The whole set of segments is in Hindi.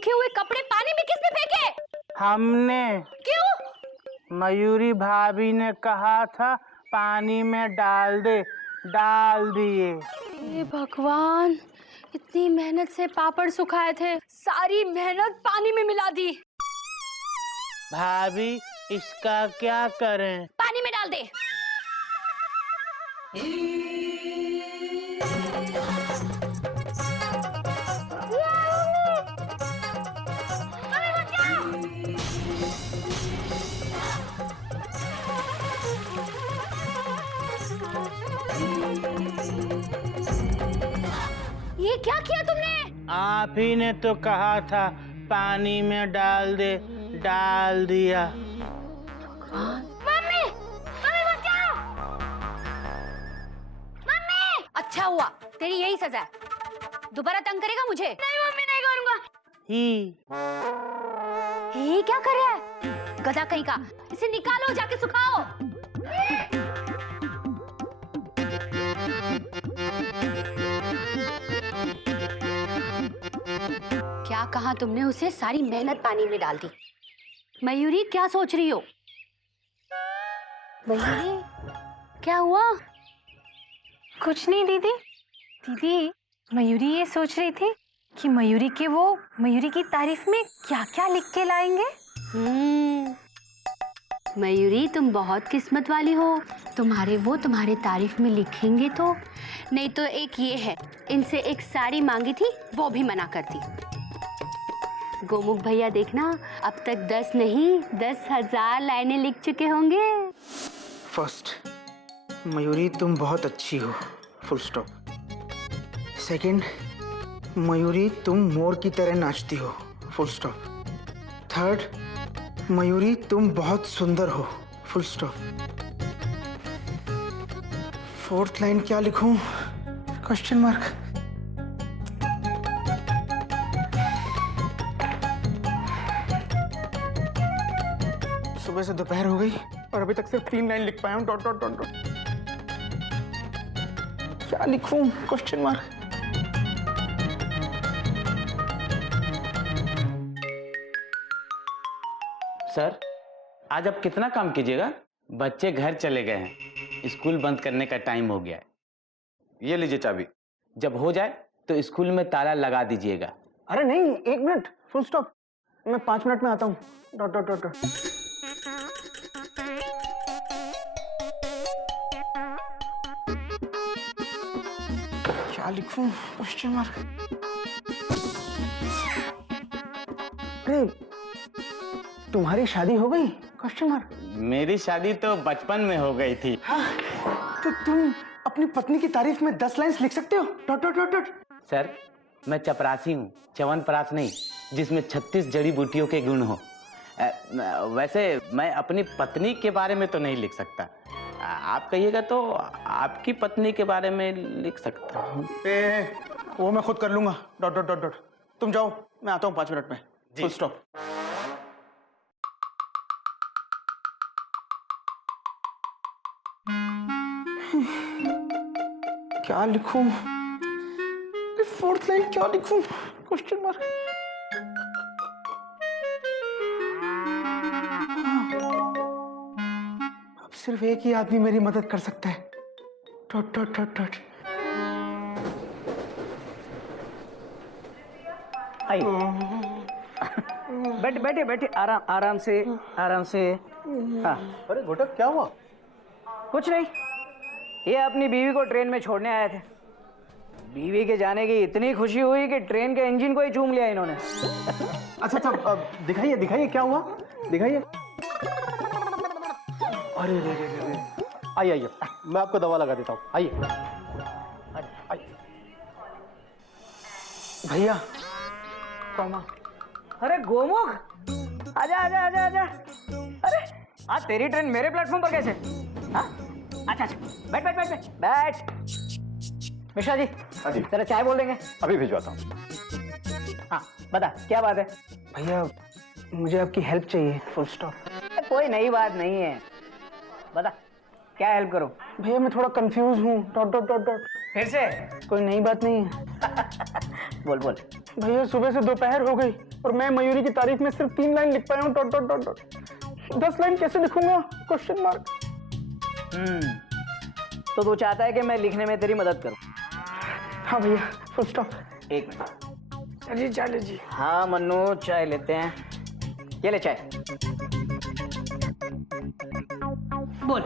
सूखे हुए कपड़े पानी में किसने फेंके? हमने। क्यों? मयूरी भाभी ने कहा था पानी में डाल दे, डाल दिए। हे भगवान, इतनी मेहनत से पापड़ सुखाए थे, सारी मेहनत पानी में मिला दी। भाभी इसका क्या करें? पानी में डाल दे। ये क्या किया तुमने? आप ही ने तो कहा था पानी में डाल दे, डाल दिया। मम्मी, मम्मी बचाओ! मम्मी! अच्छा हुआ, तेरी यही सजा है। दोबारा तंग करेगा मुझे? नहीं मम्मी, नहीं करूंगा। ये क्या कर रहा है? गधा कहीं का, इसे निकालो, जाके सुखाओ। क्या कहा तुमने उसे? सारी मेहनत पानी में डाल दी। मयूरी, क्या सोच रही हो? मयूरी, क्या हुआ? कुछ नहीं दीदी। दीदी, मयूरी ये सोच रही थी कि मयूरी की तारीफ में क्या क्या लिख के लाएंगे। मयूरी, तुम बहुत किस्मत वाली हो। तुम्हारे तारीफ में लिखेंगे तो। नहीं तो एक ये है, इनसे एक साड़ी मांगी थी, वो भी मना कर दी। गोमुख भैया देखना, अब तक 10 नहीं 10,000 लाइनें लिख चुके होंगे। फर्स्ट, मयूरी तुम बहुत अच्छी हो, फुल स्टॉप। सेकंड, मयूरी तुम मोर की तरह नाचती हो, फुल स्टॉप। थर्ड, मयूरी तुम बहुत सुंदर हो, फुल स्टॉप। फोर्थ लाइन क्या लिखूं? Question mark. सुबह से दोपहर हो गई और अभी तक सिर्फ 3 लाइन लिख पाया हूं, डॉट डॉट डॉट डॉट। क्या लिखूं? Question mark. सर, आज आप कितना काम कीजिएगा? बच्चे घर चले गए हैं, स्कूल बंद करने का टाइम हो गया है। ये लीजिए चाबी। जब हो जाए तो स्कूल में ताला लगा दीजिएगा। अरे नहीं, 1 मिनट, फुल स्टॉप। मैं 5 मिनट में आता हूँ, डॉट डॉट डॉट डॉट। क्या लिखूं? Question mark. अरे, तुम्हारी शादी हो गई? Question mark. मेरी शादी तो बचपन में हो गई थी। हाँ, तो तुम अपनी पत्नी की तारीफ में 10 लाइन्स लिख सकते हो, dot dot dot dot. Sir, मैं चपरासी हूँ, च्यवनप्राश नहीं, जिसमें 36 जड़ी बूटियों के गुण हो। वैसे मैं अपनी पत्नी के बारे में तो नहीं लिख सकता। आप कहिएगा तो आपकी पत्नी के बारे में लिख सकता हूँ। वो मैं खुद कर लूंगा, डॉट डॉट डॉट डॉट। तुम जाओ, मैं आता हूँ 5 मिनट में, फुल स्टॉप। क्या लिखूं? फोर्थ लाइन क्या लिखूं? Question mark. अब सिर्फ एक ही आदमी मेरी मदद कर सकता है, डॉट डॉट डॉट डॉट। बैठे बैठे आराम से। हाँ। अरे घोटक, क्या हुआ? कुछ नहीं, ये अपनी बीवी को ट्रेन में छोड़ने आए थे। बीवी के जाने की इतनी खुशी हुई कि ट्रेन के इंजन को ही चूम लिया इन्होंने। अच्छा, दिखाइए दिखाइए, क्या हुआ? दिखाइए। अरे रे रे रे, आइए, मैं आपको दवा लगा देता हूँ, आइए। भैया, कौमा। अरे गोमुख, आजा आजा आजा आजा। अरे आज तेरी ट्रेन मेरे प्लेटफॉर्म पर कैसे? हाँ, अच्छा, बैठ बैठ बैठ बैठ बैठ। मिश्रा जी, जरा चाय बोल देंगे? अभी भिजवाता हूँ। हाँ, बता क्या बात है? भैया, मुझे आपकी हेल्प चाहिए, फुल स्टॉप। कोई नई बात नहीं है, बता क्या हेल्प करूं? भैया मैं थोड़ा कंफ्यूज हूँ, डॉट डॉट डॉट डॉट। फिर से कोई नई बात नहीं है। बोल बोल। भैया सुबह से दोपहर हो गई और मैं मयूरी की तारीफ में सिर्फ 3 लाइन लिख पाया हूँ, dot dot dot dot. 10 line कैसे लिखूंगा? Question mark. तो तू चाहता है कि मैं लिखने में तेरी मदद करूं? हाँ भैया, फुल स्टॉप। एक मिनट। चलिए चाय लीजिए। हाँ मन्नू, चाय लेते हैं। ये ले चाय। बोल।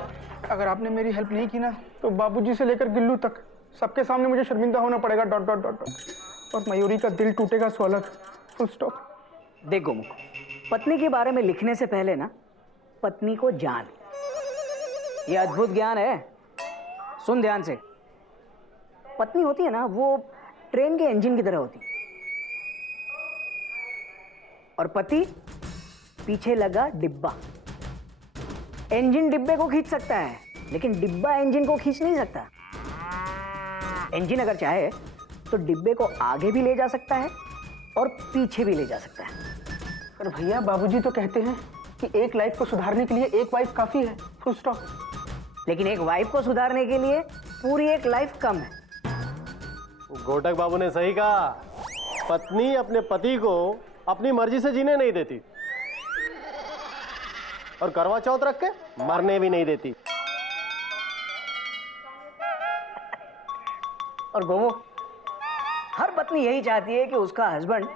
अगर आपने मेरी हेल्प नहीं की ना तो बाबूजी से लेकर गिल्लू तक सबके सामने मुझे शर्मिंदा होना पड़ेगा, डॉट डॉट डॉट डॉट। और मयूरी का दिल टूटेगा सो अलग, फुल स्टॉप। देख गोमुख, पत्नी के बारे में लिखने से पहले ना पत्नी को जान। ये अद्भुत ज्ञान है, सुन ध्यान से। पत्नी होती है ना, वो ट्रेन के इंजन की तरह होती है और पति पीछे लगा डिब्बा। इंजन डिब्बे को खींच सकता है लेकिन डिब्बा इंजन को खींच नहीं सकता। इंजन अगर चाहे तो डिब्बे को आगे भी ले जा सकता है और पीछे भी ले जा सकता है। पर भैया बाबूजी तो कहते हैं कि एक लाइफ को सुधारने के लिए एक वाइफ काफी है, फुल स्टॉप। लेकिन एक वाइफ को सुधारने के लिए पूरी एक लाइफ कम है। घोटक बाबू ने सही कहा, पत्नी अपने पति को अपनी मर्जी से जीने नहीं देती और करवा चौथ रख के मरने भी नहीं देती। और गोमो, हर पत्नी यही चाहती है कि उसका हस्बैंड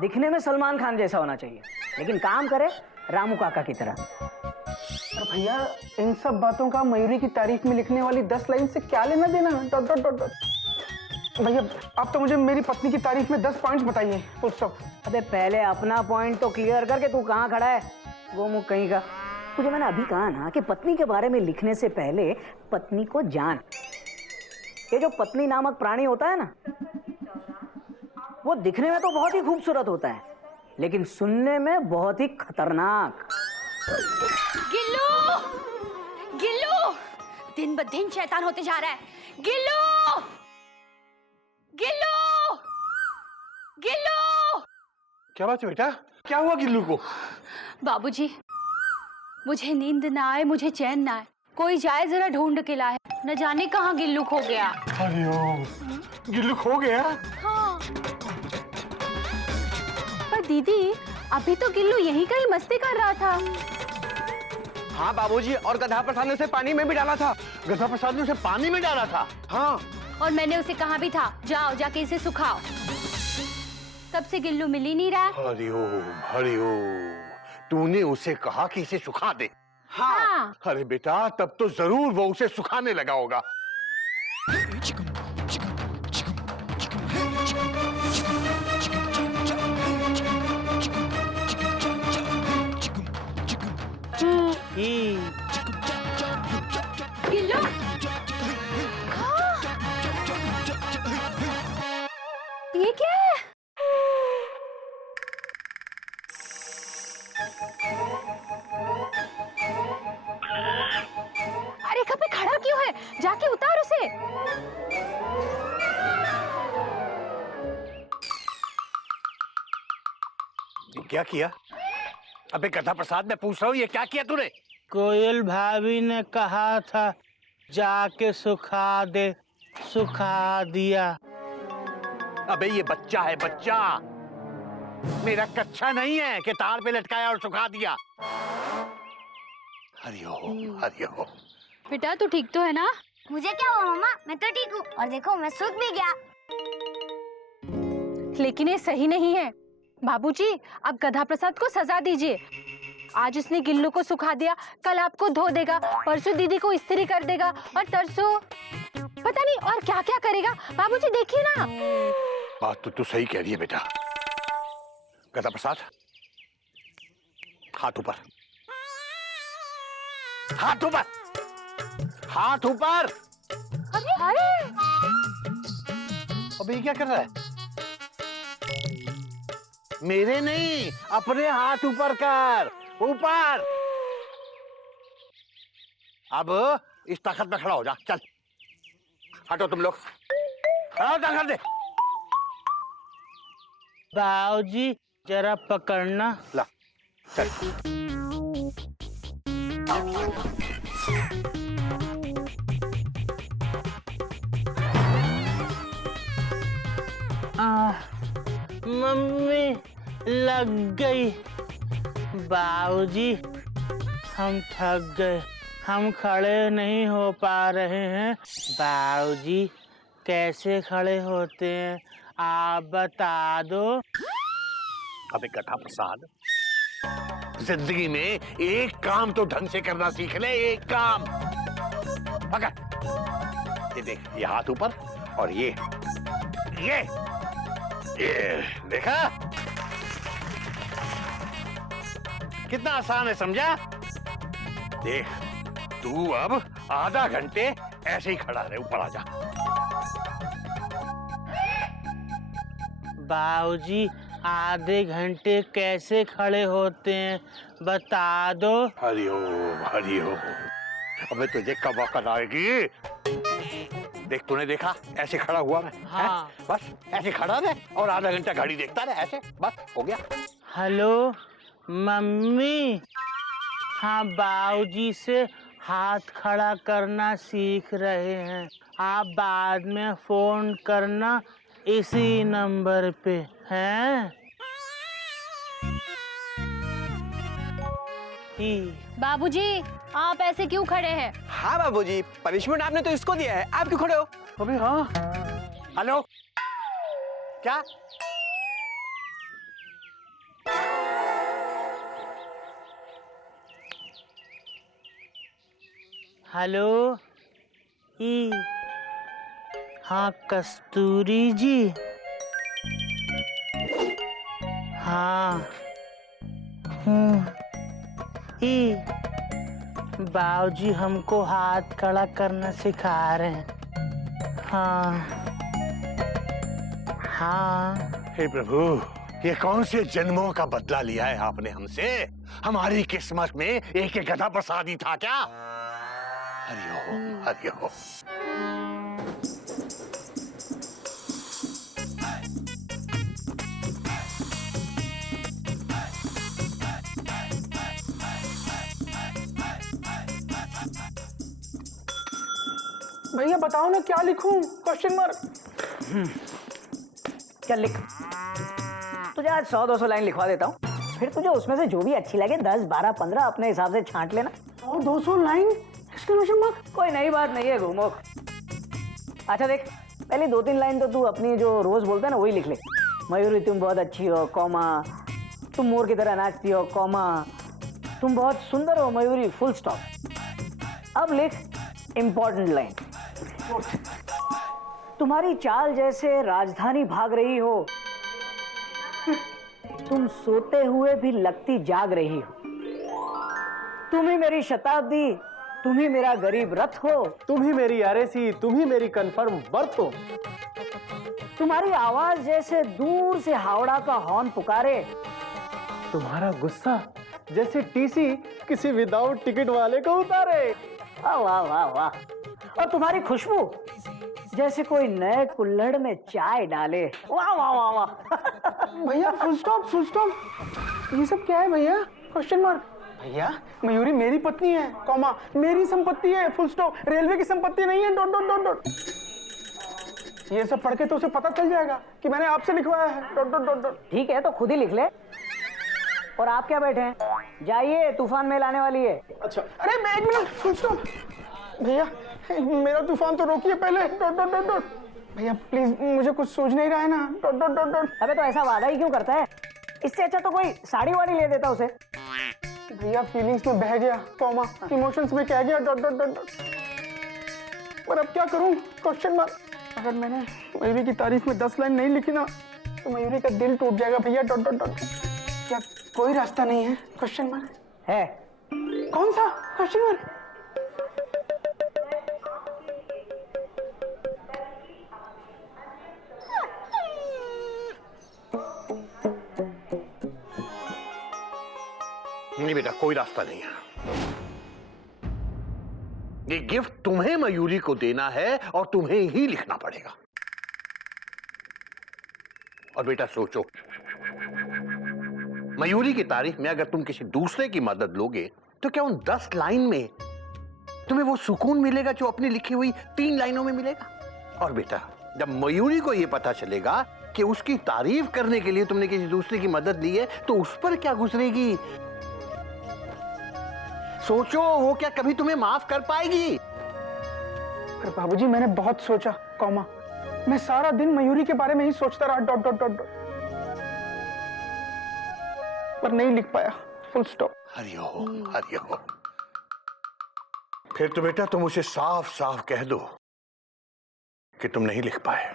दिखने में सलमान खान जैसा होना चाहिए लेकिन काम करे रामू काका की तरह। पर भैया इन सब बातों का मयूरी की तारीफ में लिखने वाली 10 लाइन से क्या लेना देना, डॉट डॉट डॉट डॉट। भैया आप तो मुझे मेरी पत्नी की तारीफ में 10 पॉइंट्स बताइए, फुल स्टॉप। अबे पहले अपना पॉइंट तो क्लियर करके तू कहाँ खड़ा है गोमुख कहीं का। तुझे मैंने अभी कहा ना कि पत्नी के बारे में लिखने से पहले पत्नी को जान। ये जो पत्नी नामक प्राणी होता है ना, वो दिखने में तो बहुत ही खूबसूरत होता है लेकिन सुनने में बहुत ही खतरनाक। गिल्लू, गिल्लू, दिन ब दिन शैतान होते जा रहा है। गिल्लू, गिल्लू, गिल्लू। क्या बात है बेटा, क्या हुआ गिल्लू को? बाबूजी, मुझे नींद ना आए, मुझे चैन ना आए, कोई जाए जरा ढूंढ के लाए। न जाने कहाँ गिल्लू खो गया। अरे ओ, गिल्लू खो गया? हाँ। पर दीदी अभी तो गिल्लू यहीं कहीं मस्ती कर रहा था। हाँ बाबूजी, और गधा प्रसाद ने उसे पानी में भी डाला था। गधा प्रसाद ने उसे पानी में डाला था। हाँ। और मैंने उसे कहा भी था, जाओ जाके इसे सुखाओ। तब से गिल्लू मिल ही नहीं रहा। हरिओम हरिओम, तूने उसे कहा कि इसे सुखा दे? हाँ। अरे बेटा, तब तो जरूर वो उसे सुखाने लगा होगा। गिल्लू, ये क्या है? अरे कब पे खड़ा क्यों है? जाके उतार उसे। क्या किया? अबे गधा प्रसाद, मैं पूछ रहा हूँ, ये क्या किया तूने? कोयल भाभी ने कहा था जाके सुखा दे, सुखा दिया। अबे ये बच्चा है, बच्चा मेरा, कच्चा नहीं है कि तार पे लटकाया और सुखा दिया। हरिओम हरिओम। बेटा तू ठीक तो है ना? मुझे क्या हुआ मम्मा, मैं तो ठीक हूँ। और देखो मैं सूख भी गया। लेकिन ये सही नहीं है बाबूजी, अब गधा प्रसाद को सजा दीजिए। आज इसने गिल्लू को सुखा दिया, कल आपको धो देगा, परसों दीदी को इस्त्री कर देगा और तरसों पता नहीं और क्या क्या करेगा। बाबूजी देखिए ना। बात तो तू सही कह रही है बेटा। गधा प्रसाद, हाथ ऊपर, हाथ ऊपर, हाथ ऊपर। अरे अबे ये क्या कर रहा है? मेरे नहीं, अपने हाथ ऊपर कर, ऊपर। अब इस ताकत में खड़ा हो जा, चल। हटो तुम लोग, खड़ा हो जा, कर दे। बाबूजी जरा पकड़ना। ला, चल। मम्मी लग गई। बाबूजी हम थक गए, हम खड़े नहीं हो पा रहे हैं। बाबूजी कैसे खड़े होते हैं आप बता दो। अबे गधा प्रसाद, जिंदगी में एक काम तो ढंग से करना सीख ले, एक काम। पकड़, ये देख, ये हाथ ऊपर और ये देखा कितना आसान है, समझा? देख, तू अब आधा घंटे ऐसे ही खड़ा रहे, ऊपर आ जा। बाबूजी आधे घंटे कैसे खड़े होते हैं बता दो। हरिओम हरिओम। अबे तुझे कब अकल आएगी? देख, तूने देखा ऐसे खड़ा हुआ मैं। हाँ। बस ऐसे खड़ा रहे और आधा घंटा घड़ी देखता रहे, ऐसे बस हो गया। हेलो मम्मी, हाँ बाबूजी से हाथ खड़ा करना सीख रहे हैं। आप बाद में फोन करना इसी नंबर पे हैं। बाबूजी आप ऐसे क्यों खड़े हैं? हाँ बाबूजी, पनिशमेंट आपने तो इसको दिया है, आप क्यों खड़े हो? अबे हाँ। हेलो, क्या? हेलो हाँ कस्तूरी जी। हाँ बाबूजी हमको हाथ खड़ा करना सिखा रहे हैं। हाँ। हे प्रभु, ये कौन से जन्मों का बदला लिया है आपने हमसे? हमारी किस्मत में एक गधा प्रसाद ही था क्या? हरिओम हरिओम। भैया बताओ ना क्या लिखूं? Question mark. क्या लिख? तुझे आज 100-200 लाइन लिखवा देता हूँ, फिर तुझे उसमें से जो भी अच्छी लगे 10, 12, 15 अपने हिसाब से छांट लेना। और 200 लाइन? Exclamation mark. कोई नई बात नहीं है गुरमुख। अच्छा देख, पहले 2-3 लाइन तो तू अपनी जो रोज बोलता है ना वही लिख ले। मयूरी तुम बहुत अच्छी हो, कॉमा, तुम मोर की तरह नाचती हो, कॉमा, तुम बहुत सुंदर हो मयूरी, फुल स्टॉप। अब लिख इंपॉर्टेंट लाइन। तुम्हारी चाल जैसे राजधानी भाग रही हो, तुम सोते हुए भी लगती जाग रही हो। तुम ही मेरी शताब्दी, तुम ही मेरा गरीब रथ हो। तुम ही मेरी आरएसी, तुम ही मेरी कंफर्म बर्थ हो। तुम्हारी आवाज जैसे दूर से हावड़ा का हॉर्न पुकारे। तुम्हारा गुस्सा जैसे टीसी किसी विदाउट टिकट वाले को उतारे। वाह वाह वाह वाह। और तुम्हारी खुशबू जैसे कोई नए कुल्हड़ में चाय डाले। वाह वाह वाह वाह। भैया फुल स्टॉप, फुल स्टॉप। ये सब क्या है भैया? Question mark. भैया मयूरी मेरी पत्नी है, कॉमा, मेरी संपत्ति है, फुल स्टॉप। रेलवे की संपत्ति नहीं है, डॉट डॉट डॉट डॉट। ये सब पढ़ के तो उसे पता चल जाएगा कि मैंने आपसे लिखवाया है, डॉट डॉट डॉट डॉट। ठीक है तो खुद ही लिख ले। और आप क्या बैठे हैं? जाइए, तूफान मेल आने वाली है। अच्छा, अरे मैं 1 मिनट, फुल स्टॉप। भैया मेरा तूफान तो रोकिए पहले, डॉट डॉट डॉट डॉट। भैया प्लीज, मुझे कुछ सूझ नहीं रहा है ना, डॉट डॉट डॉट डॉट। अबे तो ऐसा वादा ही क्यों करता है? इससे अच्छा तो कोई साड़ी वाड़ी ले देता उसे। भैया फीलिंग्स में बह गया, कॉमा, इमोशंस में कह गया, डॉट डॉट डॉट डॉट। पर अब क्या करूं? Question mark. अगर मैंने मयूरी की तारीफ में 10 लाइन नहीं लिखी ना तो मयूरी का दिल टूट जाएगा भैया, डॉट डॉट डॉट। क्या कोई रास्ता नहीं है? क्वेश्चन मार्क है। कौन सा? Question mark. नहीं बेटा, कोई रास्ता नहीं है। ये गिफ्ट तुम्हें मयूरी को देना है और तुम्हें ही लिखना पड़ेगा। और बेटा सोचो, मयूरी की तारीफ में अगर तुम किसी दूसरे की मदद लोगे तो क्या उन 10 लाइन में तुम्हें वो सुकून मिलेगा जो अपनी लिखी हुई 3 लाइनों में मिलेगा? और बेटा, जब मयूरी को ये पता चलेगा कि उसकी तारीफ करने के लिए तुमने किसी दूसरे की मदद ली है तो उस पर क्या गुजरेगी? सोचो, वो क्या कभी तुम्हें माफ कर पाएगी? पर बाबूजी मैंने बहुत सोचा, कॉमा। मैं सारा दिन मयूरी के बारे में ही सोचता रहा, डॉट डॉट डॉट डॉट, पर नहीं लिख पाया, फुल स्टॉप। हरिओम हरिओम। फिर तो बेटा तुम उसे साफ साफ कह दो कि तुम नहीं लिख पाए।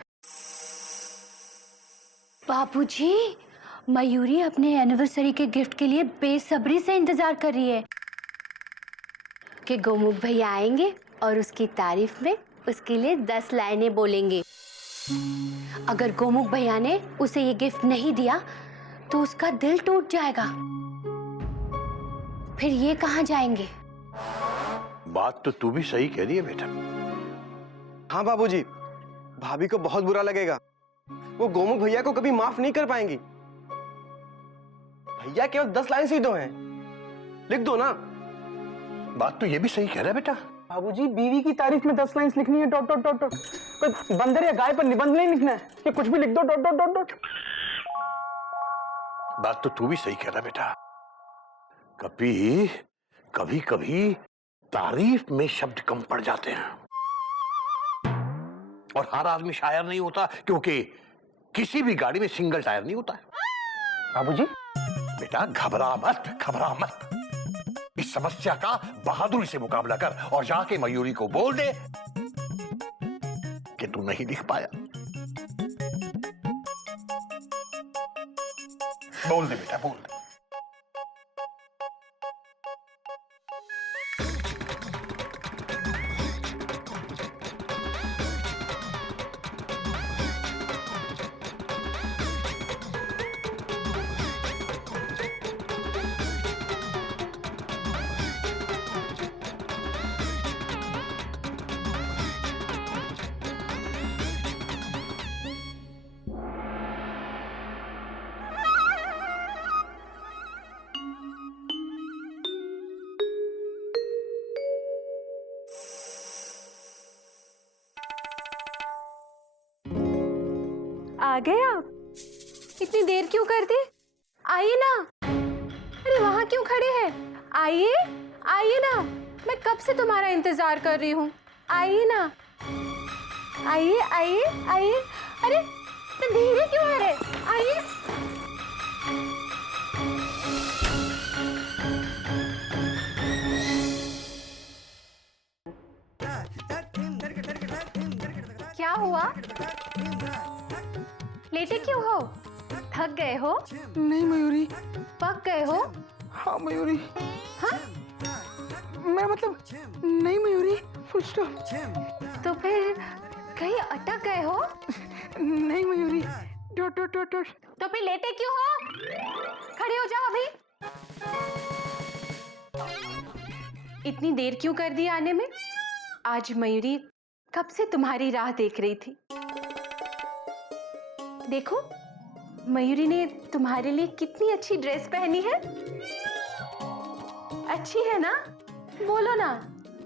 बाबूजी, मयूरी अपने एनिवर्सरी के गिफ्ट के लिए बेसब्री से इंतजार कर रही है कि गोमुख भैया आएंगे और उसकी तारीफ में उसके लिए 10 लाइनें बोलेंगे। अगर गोमुख भैया ने उसे ये गिफ्ट नहीं दिया तो उसका दिल टूट जाएगा। फिर ये कहाँ जाएंगे? बात तो तू भी सही कह रही है बेटा। हाँ बाबूजी, भाभी को बहुत बुरा लगेगा। वो गोमुख भैया को कभी माफ नहीं कर पाएंगी। भैया केवल 10 लाइन से ही तो हैं, लिख दो ना। बात तो ये भी सही कह रहा है बेटा। बाबूजी, बीवी की तारीफ में 10 लाइंस लिखनी है, डॉट डॉट डॉट डॉट। कोई बंदर या गाय पर निबंध नहीं लिखना है कि कुछ भी लिख दो, डॉट डॉट डॉट डॉट। बात तो तू भी सही कह रहा है बेटा। कभी कभी कभी तारीफ में शब्द कम पड़ जाते हैं, और हर आदमी शायर नहीं होता, क्योंकि किसी भी गाड़ी में सिंगल टायर नहीं होता है। बाबूजी, बेटा घबरा मत, घबरा मत। इस समस्या का बहादुरी से मुकाबला कर और जाके मयूरी को बोल दे कि तू नहीं लिख पाया। बोल दे बेटा, बोल दे। आ गए आप? इतनी देर क्यों कर दी? आइए ना। अरे वहां क्यों खड़े हैं? आइए, आइए ना। मैं कब से तुम्हारा इंतजार कर रही हूँ। आइए ना, आइए आइए आइए। अरे इतने धीरे क्यों आ रहे? आइए। क्या हुआ? लेटे क्यों हो? थक गए हो? नहीं मयूरी। पक गए हो? हाँ मयूरी। हाँ? मैं मतलब नहीं मयूरी, फुल स्टॉप। तो फिर कहीं अटक गए हो? नहीं Mayuri, dot dot dot dot. तो फिर लेटे क्यों हो? खड़े हो जाओ अभी। इतनी देर क्यों कर दी आने में? आज मयूरी कब से तुम्हारी राह देख रही थी। देखो, मयूरी ने तुम्हारे लिए कितनी अच्छी ड्रेस पहनी है। अच्छी है ना? बोलो ना।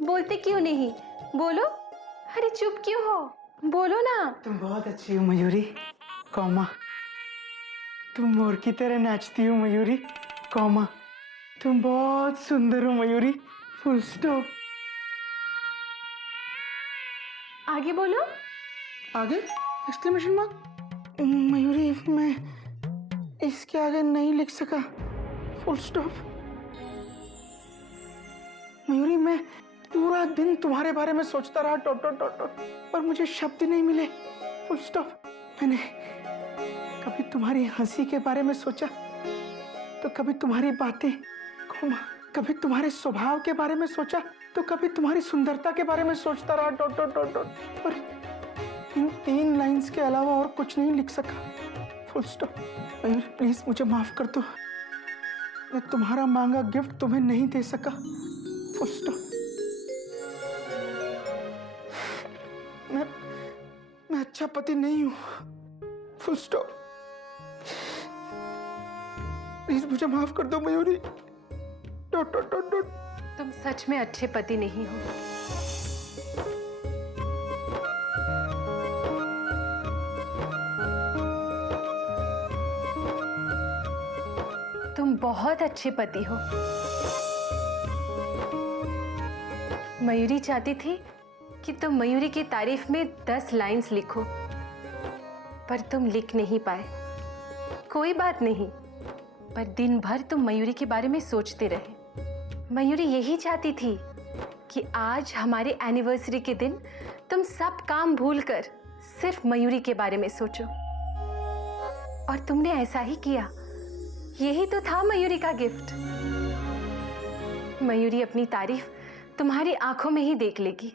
बोलते क्यों नहीं? बोलो। अरे चुप क्यों हो? बोलो ना। तुम बहुत अच्छी हो मयूरी, कॉमा। तुम मोर की तरह नाचती हो मयूरी, कॉमा। तुम बहुत सुंदर हो मयूरी, फुल स्टॉप। आगे बोलो। आगे एक्सक्लेमेशन मार्क। मयूरी, मैं इसके आगे नहीं लिख सका, फुल स्टॉप। मयूरी, मैं पूरा दिन तुम्हारे बारे में सोचता रहा, डॉट डॉट डॉट डॉट, पर मुझे शब्द नहीं मिले, फुल स्टॉप। मैंने कभी तुम्हारी हंसी के बारे में सोचा, तो कभी तुम्हारी बातें, कभी तुम्हारे स्वभाव के बारे में सोचा, तो कभी तुम्हारी सुंदरता के बारे में सोचता रहा, डॉट डॉट डॉट डॉट, पर इन 3 लाइंस के अलावा और कुछ नहीं लिख सका, फुल स्टॉप। मयूर प्लीज मुझे माफ कर दो, मैं तुम्हारा मांगा गिफ्ट तुम्हें नहीं दे सका, फुल स्टॉप। मैं अच्छा पति नहीं हूं, फुल स्टॉप। प्लीज मुझे माफ कर दो Mayuri, dot dot dot dot. तुम सच में अच्छे पति नहीं हो। तुम बहुत अच्छे पति हो। मयूरी चाहती थी कि तुम मयूरी की तारीफ में 10 लाइंस लिखो, पर तुम लिख नहीं पाए। कोई बात नहीं, पर दिन भर तुम मयूरी के बारे में सोचते रहे। मयूरी यही चाहती थी कि आज हमारे एनिवर्सरी के दिन तुम सब काम भूलकर सिर्फ मयूरी के बारे में सोचो, और तुमने ऐसा ही किया। यही तो था मयूरी का गिफ्ट। मयूरी अपनी तारीफ तुम्हारी आंखों में ही देख लेगी।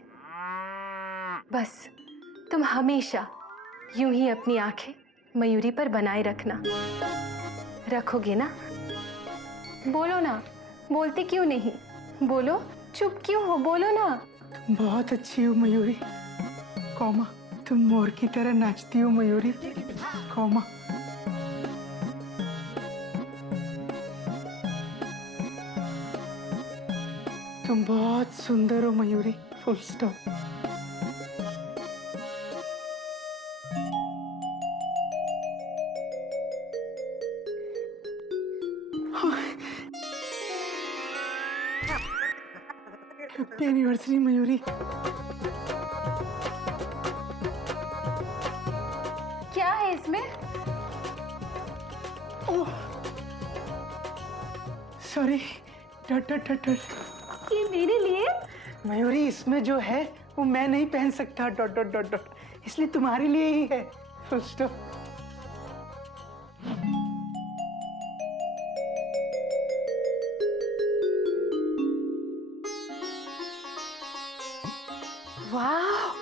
बस तुम हमेशा यूं ही अपनी आंखें मयूरी पर बनाए रखना। रखोगे ना? बोलो ना, बोलते क्यों नहीं? बोलो, चुप क्यों हो? बोलो ना। बहुत अच्छी हो मयूरी, कौमा तुम मोर की तरह नाचती हो मयूरी, कौमा। तुम बहुत सुंदर हो Mayuri, full stop. Happy anniversary Mayuri. क्या है इसमें? ओह सॉरी, डट डट डट डट। ये मेरे लिए? मयूरी इसमें जो है वो मैं नहीं पहन सकता, डॉट डॉट डॉट डॉट, इसलिए तुम्हारे लिए ही है, फुल स्टॉप। वाह,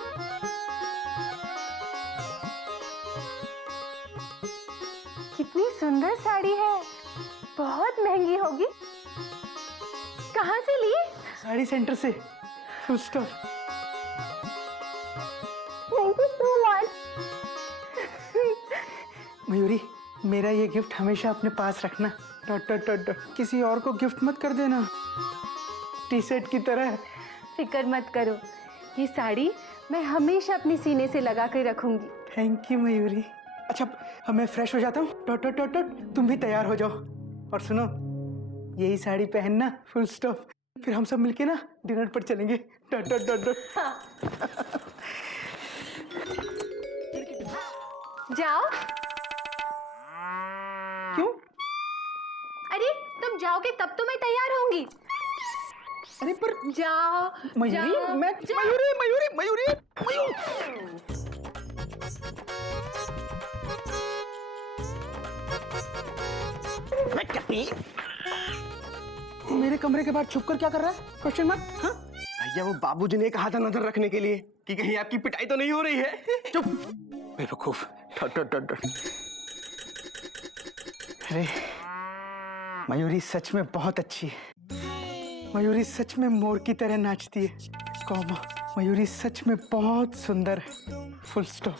कितनी सुंदर साड़ी है। बहुत महंगी होगी। कहाँ से ली? साड़ी सेंटर से, full stop. Thank you so much. Mayuri मेरा ये गिफ्ट हमेशा अपने पास रखना, डॉट डॉट डॉट डॉट। किसी और को गिफ्ट मत कर देना, टी शर्ट की तरह। फिक्र मत करो, ये साड़ी मैं हमेशा अपने सीने से लगा कर रखूंगी। Thank you Mayuri. अच्छा अब मैं फ्रेश हो जाता हूँ, डॉट डॉट डॉट डॉट, तुम भी तैयार हो जाओ। और सुनो, यही साड़ी पहनना, फुल स्टॉप। फिर हम सब मिलके ना डिनर पर चलेंगे, डॉट डॉट डॉट डॉट। जाओ। क्यों? अरे तुम जाओगे तब तो मैं तैयार होंगी। अरे पर जाओ। मयूरी, जाओ, मैं जाओ। मयूरी मयूरी मयूरी मयूरी। मेरे कमरे के बाहर छुप कर क्या कर रहा है? Question mark. हाँ भैया वो बाबूजी ने कहा था नजर रखने के लिए कि कहीं आपकी पिटाई तो नहीं हो रही है। चुप बेवकूफ, डॉट डॉट डॉट डॉट। अरे मयूरी सच में बहुत अच्छी है। मयूरी सच में मोर की तरह नाचती है, कौमा। मयूरी सच में बहुत सुंदर है, फुल स्टॉप।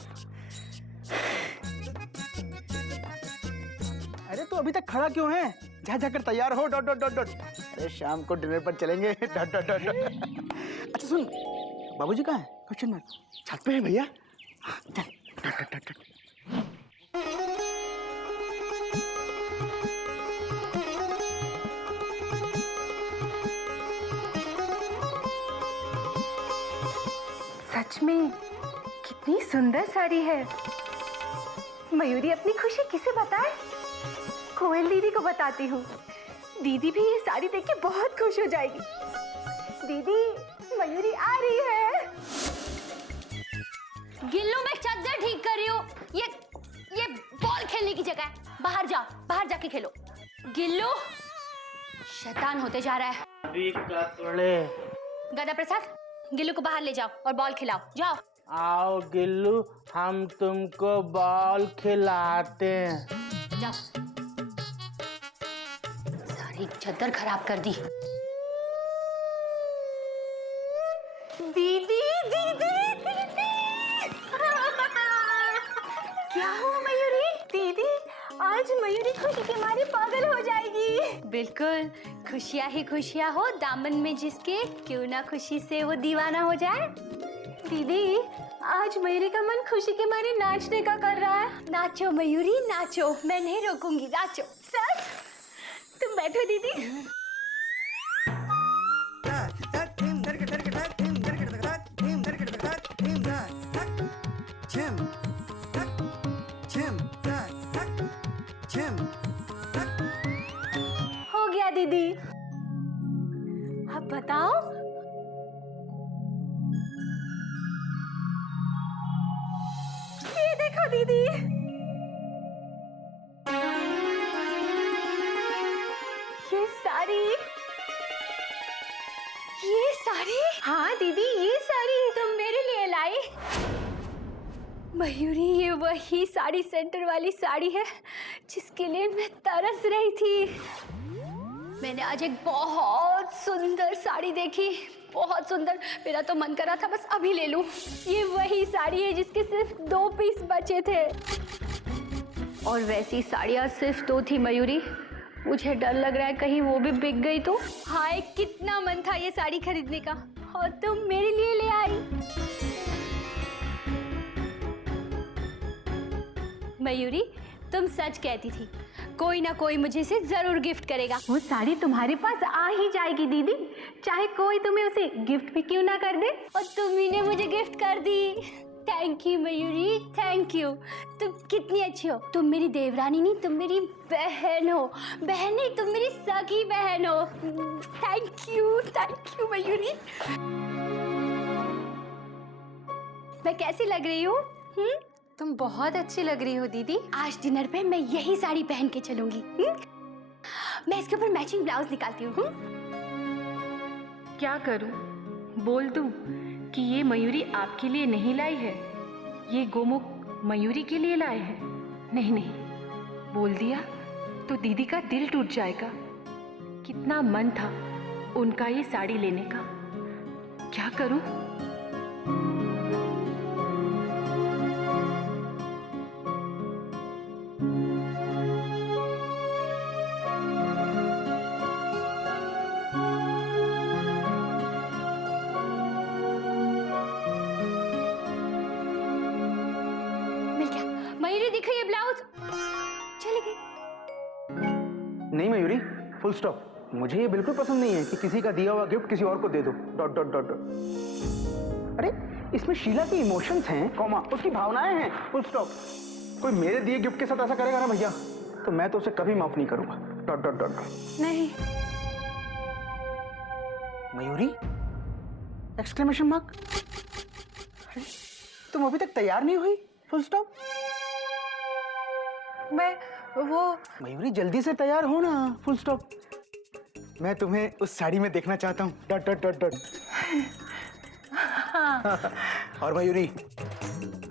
अरे तो अभी तक खड़ा क्यों है? जा जाकर तैयार हो, डॉट डॉट डॉट डॉट। अरे शाम को डिनर पर चलेंगे, डॉट डॉट डॉट डॉट। अच्छा सुन, बाबूजी कहाँ है? Question mark. छत पे है भैया। हाँ, चल, डॉट डॉट डॉट डॉट। सच में कितनी सुंदर साड़ी है। मयूरी अपनी खुशी किसे बताए? कोयल दीदी को बताती हूँ। दीदी भी ये साड़ी देख के बहुत खुश हो जाएगी। दीदी, मयूरी आ रही है। गिल्लू मैं चद्दर ठीक कर रही हूँ। ये बॉल खेलने की जगह है। बाहर जाओ, बाहर जाके खेलो। गिल्लू शैतान होते जा रहा है। गदा प्रसाद, गिल्लू को बाहर ले जाओ और बॉल खिलाओ। जाओ। आओ गिल्लू, हम तुमको बॉल खिलाते हैं। जाओ। सारी चद्दर खराब कर दी। दीदी, दीदी, दीदी। क्या हुआ मयूरी? दीदी, आज मयूरी खुशी के मारे पागल हो जाएगी। बिल्कुल, खुशियाँ ही खुशियाँ हो दामन में जिसके, क्यों ना खुशी से वो दीवाना हो जाए। दीदी, आज मयूरी का मन खुशी के मारे नाचने का कर रहा है। नाचो मयूरी नाचो, मैं नहीं रोकूंगी, नाचो। सच? तुम बैठो दीदी। हो गया दीदी। अब बताओ। ये देखो दीदी। ये साड़ी। ये साड़ी? हाँ दीदी, ये साड़ी तुम मेरे लिए लाई। मयूरी, ये वही साड़ी सेंटर वाली साड़ी है जिसके लिए मैं तरस रही थी। मैंने आज एक बहुत सुंदर साड़ी देखी, बहुत सुंदर। मेरा तो मन कर रहा था बस अभी ले लूं। ये वही साड़ी है जिसके सिर्फ 2 पीस बचे थे, और वैसी साड़ियाँ सिर्फ 2 थी मयूरी। मुझे डर लग रहा है कहीं वो भी बिक गई तो। हाय, कितना मन था ये साड़ी खरीदने का, और तुम मेरे लिए ले आई। मयूरी, तुम सच कहती थी, कोई ना कोई मुझे इसे जरूर गिफ्ट करेगा। वो साड़ी तुम्हारे पास आ ही जाएगी दीदी, चाहे कोई तुम्हें उसे गिफ्ट भी क्यों ना कर दे। और तुम्ही ने मुझे गिफ्ट कर दी। Thank you Mayuri, thank you. तुम कितनी अच्छी हो। तुम मेरी देवरानी नहीं, तुम मेरी बहन हो। बहन नहीं, तुम मेरी सगी बहन हो। Thank you Mayuri. मैं कैसी लग रही हूँ? तुम बहुत अच्छी लग रही हो दीदी। आज डिनर पे मैं यही साड़ी पहन के चलूंगी। मैं इसके ऊपर मैचिंग ब्लाउज निकालती हूँ। क्या करूं? बोल दूं कि ये मयूरी आपके लिए नहीं लाई है, ये गोमुख मयूरी के लिए लाए हैं? नहीं नहीं, बोल दिया तो दीदी का दिल टूट जाएगा। कितना मन था उनका ये साड़ी लेने का। क्या करूं? मयूरी दिखो ये ब्लाउज। चली गई। नहीं मयूरी, फुल स्टॉप। मुझे ये बिल्कुल पसंद नहीं है कि किसी का दिया हुआ गिफ्ट किसी और को दे दो। Dot dot dot dot. अरे इसमें शीला की इमोशंस हैं, कॉमा, उसकी भावनाएं हैं, फुल स्टॉप। कोई मेरे दिए गिफ्ट के साथ ऐसा करेगा ना भैया, तो मैं तो उसे कभी माफ नहीं करूंगा। Dot dot dot dot. नहीं। Mayuri, exclamation mark. तुम अभी तक तैयार नहीं हुई? Full stop. मैं वो मयूरी जल्दी से तैयार हो ना। Full stop. मैं तुम्हें उस साड़ी में देखना चाहता हूँ। Dot dot dot dot. और मयूरी,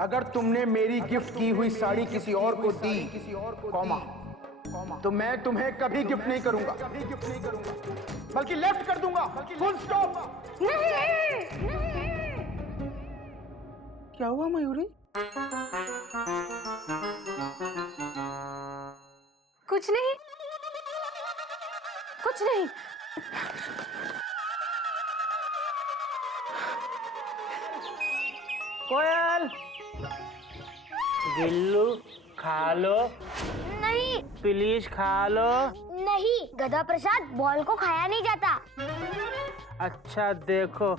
अगर तुमने मेरी गिफ्ट की हुई साड़ी किसी और को दी, कॉमा, तो मैं तुम्हें कभी गिफ्ट नहीं करूंगा, बल्कि लेफ्ट कर दूंगा। Full stop. नहीं। क्या हुआ मयूरी? कुछ नहीं, कुछ नहीं। कोयल, गिल्लू खा लो, नहीं प्लीज खा लो। नहीं, गधा प्रसाद बॉल को खाया नहीं जाता। अच्छा देखो,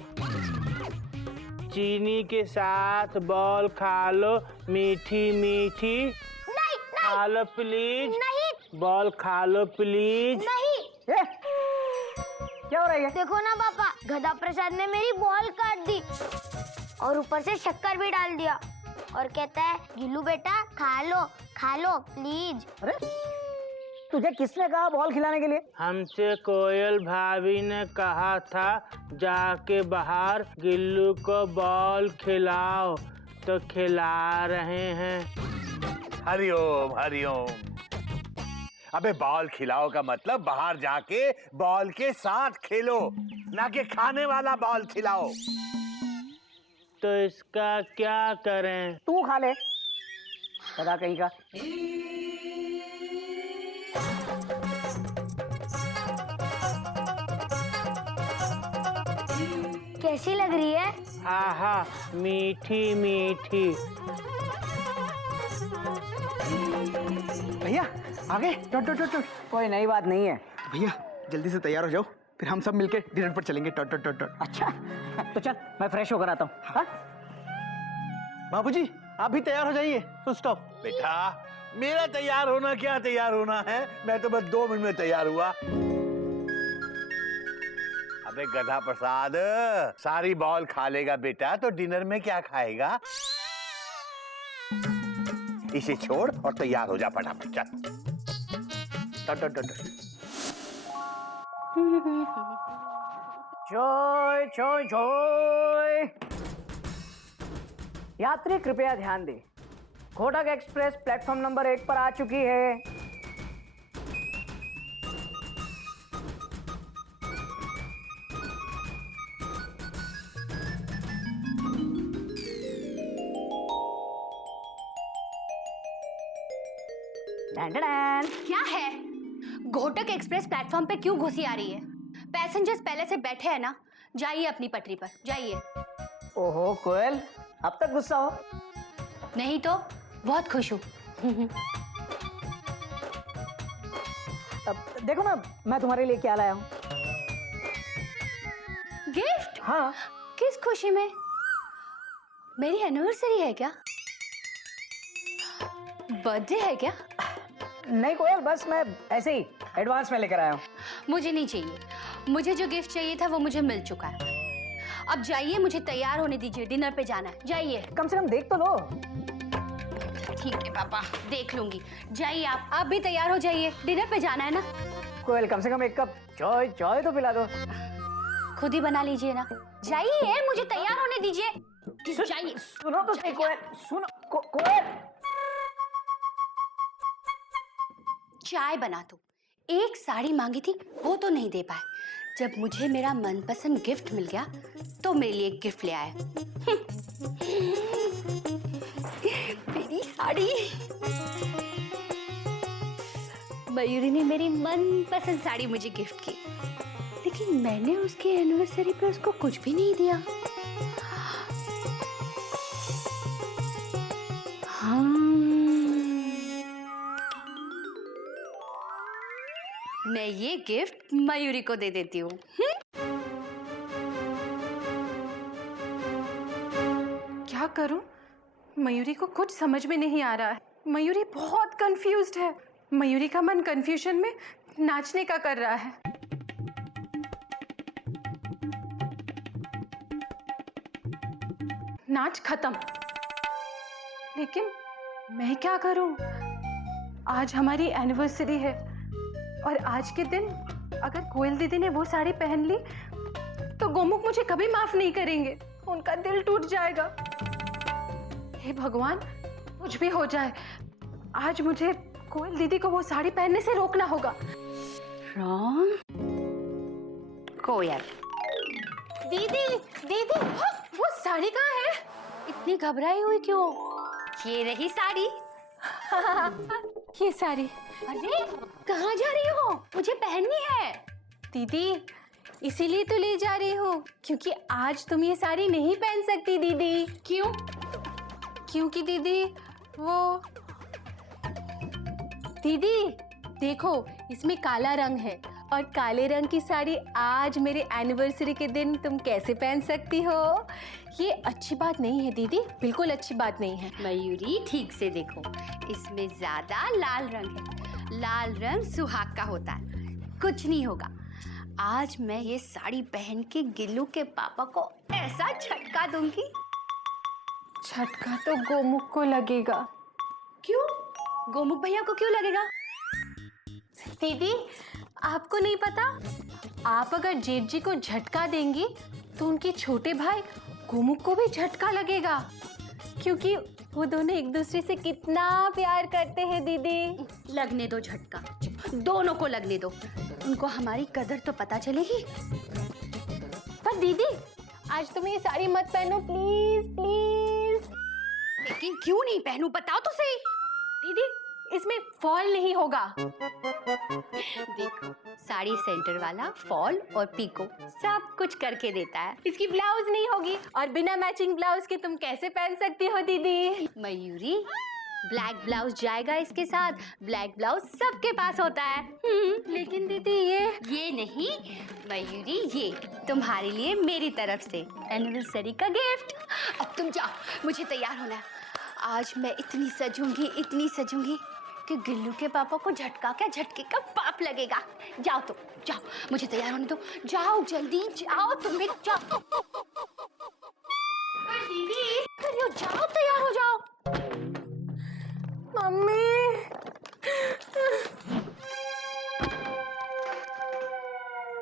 चीनी के साथ बॉल खा लो, मीठी मीठी। नहीं खा लो प्लीज। नहीं बॉल खा लो प्लीज। नहीं। क्या हो रहा है? देखो ना पापा, गधा प्रसाद ने मेरी बॉल काट दी और ऊपर से शक्कर भी डाल दिया, और कहता है गिल्लू बेटा खा लो प्लीज। अरे तुझे किसने कहा बॉल खिलाने के लिए? हमसे कोयल भाभी ने कहा था जाके बाहर गिल्लू को बॉल खिलाओ, तो खिला रहे हैं। हरिओम हरिओम। अबे बॉल खिलाओ का मतलब बाहर जाके बॉल के साथ खेलो, ना कि खाने वाला बॉल खिलाओ। तो इसका क्या करें? तू खा ले, गधा कहीं का। कैसी लग रही है? आहा, मीठी मीठी। भैया आगे। Dot dot dot dot. कोई नई बात नहीं है, भैया जल्दी से तैयार हो जाओ, फिर हम सब मिलके डिनर पर चलेंगे। Taught taught taught taught. अच्छा तो चल मैं फ्रेश होकर आता हूँ। हाँ? बाबूजी आप भी तैयार हो जाइए। Full stop. बेटा मेरा तैयार होना क्या तैयार होना है, मैं तो बस 2 मिनट में तैयार हुआ। अबे गधा प्रसाद, सारी बॉल खा लेगा बेटा तो डिनर में क्या खाएगा? इसे छोड़ और तैयार हो जा फटाफट, चल। जय जय जय। यात्री कृपया ध्यान दें, कोटक एक्सप्रेस प्लेटफॉर्म नंबर 1 पर आ चुकी है। क्या है? घोटक एक्सप्रेस प्लेटफॉर्म पे क्यों घुसी आ रही है? पैसेंजर्स पहले से बैठे हैं ना, जाइए अपनी पटरी पर जाइए। ओहो कोयल, अब तक गुस्सा हो? नहीं तो बहुत खुश हूँ। अब देखो ना मैं तुम्हारे लिए क्या लाया हूँ। गिफ्ट? हाँ। किस खुशी में? मेरी एनिवर्सरी है क्या? बर्थडे है क्या? नहीं कोयल, बस मैं ऐसे ही एडवांस में लेकर आया हूँ। मुझे नहीं चाहिए, मुझे जो गिफ्ट चाहिए था वो मुझे मिल चुका है। अब जाइए, मुझे तैयार होने दीजिए, डिनर पे जाना है। जाइए। कम से कम देख तो लो। ठीक है पापा, देख लूंगी। जाइए आप भी तैयार हो जाइए, डिनर पे जाना है ना। कोयल कम से कम 1 कप चाय चाय तो पिला दो। खुद ही बना लीजिए ना। जाइए, मुझे तैयार होने दीजिए। जाइए। सुनो तो सही कोयल, सुनो कोयल। चाय बना दो। एक साड़ी मांगी थी वो तो नहीं दे पाए। जब मुझे मेरा मनपसंद गिफ्ट मिल गया तो मेरे लिए गिफ्ट ले आए। मेरी साड़ी। मयूरी ने मेरी मनपसंद साड़ी मुझे गिफ्ट की, लेकिन मैंने उसकी एनिवर्सरी पे उसको कुछ भी नहीं दिया। मैं ये गिफ्ट मयूरी को दे देती हूँ। क्या करूं? मयूरी को कुछ समझ में नहीं आ रहा है। मयूरी बहुत कंफ्यूज्ड है। मयूरी का मन कंफ्यूजन में नाचने का कर रहा है। नाच खत्म। लेकिन मैं क्या करूं? आज हमारी एनिवर्सरी है और आज के दिन अगर कोयल दीदी ने वो साड़ी पहन ली तो गोमुख मुझे कभी माफ नहीं करेंगे, उनका दिल टूट जाएगा। हे भगवान, कुछ भी हो जाए, आज मुझे कोयल दीदी को वो साड़ी पहनने से रोकना होगा। राम, कोयल दीदी दीदी, हाँ, वो साड़ी कहाँ है? इतनी घबराई हुई क्यों? ये रही साड़ी। ये साड़ी। अरे कहाँ जा रही हो? मुझे पहननी है। दीदी इसीलिए तो ले जा रही हूँ, क्योंकि आज तुम ये साड़ी नहीं पहन सकती दीदी। क्यों? क्योंकि दीदी वो दीदी देखो, इसमें काला रंग है और काले रंग की साड़ी आज मेरे एनिवर्सरी के दिन तुम कैसे पहन सकती हो? ये अच्छी बात नहीं है दीदी, बिल्कुल अच्छी बात नहीं है। मयूरी ठीक से देखो, इसमें ज्यादा लाल रंग है। लाल रंग सुहाग का होता है। कुछ नहीं होगा। आज मैं ये साड़ी पहन के गिल्लू के पापा को ऐसा झटका दूंगी। झटका तो गोमुख को लगेगा। क्यों? गोमुख भैया को क्यों लगेगा? दीदी आपको नहीं पता, आप अगर जेठ जी को झटका देंगी तो उनके छोटे भाई गोमुख को भी झटका लगेगा, क्योंकि वो दोनों एक दूसरे से कितना प्यार करते हैं दीदी। लगने दो झटका, दोनों को लगने दो, उनको हमारी कदर तो पता चलेगी। पर दीदी आज तुम ये साड़ी मत पहनो प्लीज प्लीज। लेकिन क्यों नहीं पहनूं, बताओ तो सही। दीदी इसमें फॉल नहीं होगा। देखो, साड़ी सेंटर वाला फॉल और पीको सब कुछ करके देता है। इसकी ब्लाउज नहीं होगी और बिना मैचिंग ब्लाउज के तुम कैसे पहन सकती हो दीदी? मयूरी, ब्लैक ब्लाउज जाएगा इसके साथ। ब्लैक ब्लाउज सबके पास होता है। लेकिन दीदी ये नहीं मयूरी, ये तुम्हारे लिए मेरी तरफ से एनिवर्सरी का गिफ्ट। अब तुम जाओ, मुझे तैयार होना है। आज मैं इतनी सजूंगी कि गिल्लू के पापा को झटके का पाप लगेगा। जाओ तुम, जाओ, मुझे तैयार होने दो। जाओ जल्दी, जाओ तुम्हें, जाओ। दीदी करियो, जाओ, तैयार हो जाओ। मम्मी,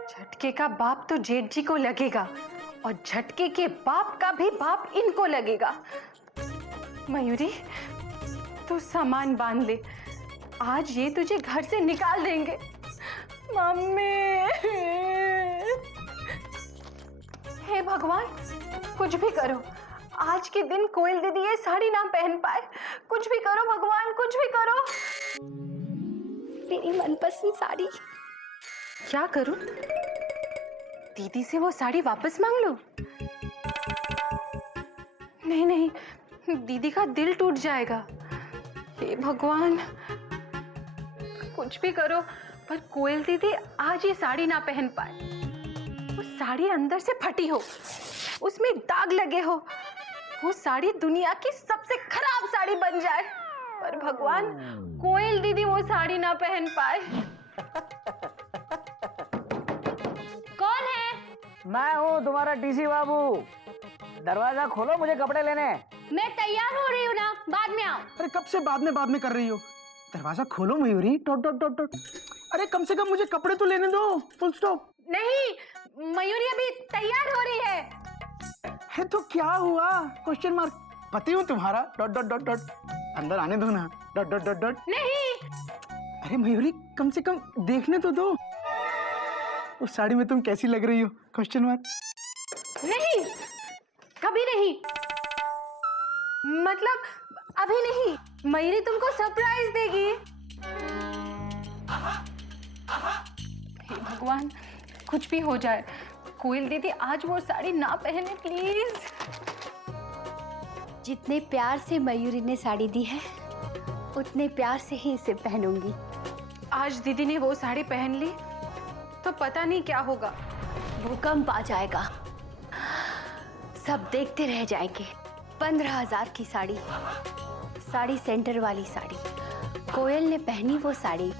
झटके का बाप तो जेठ जी को लगेगा और झटके के बाप का भी बाप इनको लगेगा। मयूरी, तू सामान बांध ले, आज ये तुझे घर से निकाल देंगे। मम्मी, हे भगवान, कुछ भी करो, आज के दिन कोयल दीदी ये साड़ी ना पहन पाए। कुछ भी करो भगवान, कुछ भी करो। मेरी मनपसंद साड़ी। क्या करूं? दीदी से वो साड़ी वापस मांग लो? नहीं नहीं, दीदी का दिल टूट जाएगा। हे भगवान, कुछ भी करो पर कोयल दीदी आज ये साड़ी ना पहन पाए। वो साड़ी अंदर से फटी हो, उसमें दाग लगे हो, वो साड़ी दुनिया की सबसे खराब साड़ी बन जाए, पर भगवान कोयल दीदी वो साड़ी ना पहन पाए। कौन है? मैं हूँ तुम्हारा टीसी बाबू। दरवाजा खोलो, मुझे कपड़े लेने हैं। मैं तैयार हो रही हूँ ना, बाद में आओ। अरे कब से बाद में कर रही हो? दरवाजा खोलो Mayuri. Dot dot dot dot. अरे कम से कम मुझे कपड़े तो लेने दो। Full stop. नहीं, मयूरी अभी तैयार हो रही है। तो क्या हुआ? Question mark. पति हूँ तुम्हारा। Dot dot dot dot. अंदर आने दो ना। Dot dot dot dot. नहीं। अरे मयूरी, कम से कम देखने तो दो, उस साड़ी में तुम कैसी लग रही हो? Question mark. नहीं, कभी नहीं, मतलब अभी नहीं। मयूरी तुमको सरप्राइज देगी। हे भगवान, कुछ भी हो जाए, कोयल दीदी आज वो साड़ी ना पहने प्लीज। जितने प्यार से मयूरी ने साड़ी दी है, उतने प्यार से ही इसे पहनूंगी। आज दीदी ने वो साड़ी पहन ली तो पता नहीं क्या होगा। भूकंप आ जाएगा, सब देखते रह जाएंगे। 15,000 की साड़ी, साड़ी सेंटर वाली साड़ी, कोयल ने पहनी वो साड़ी।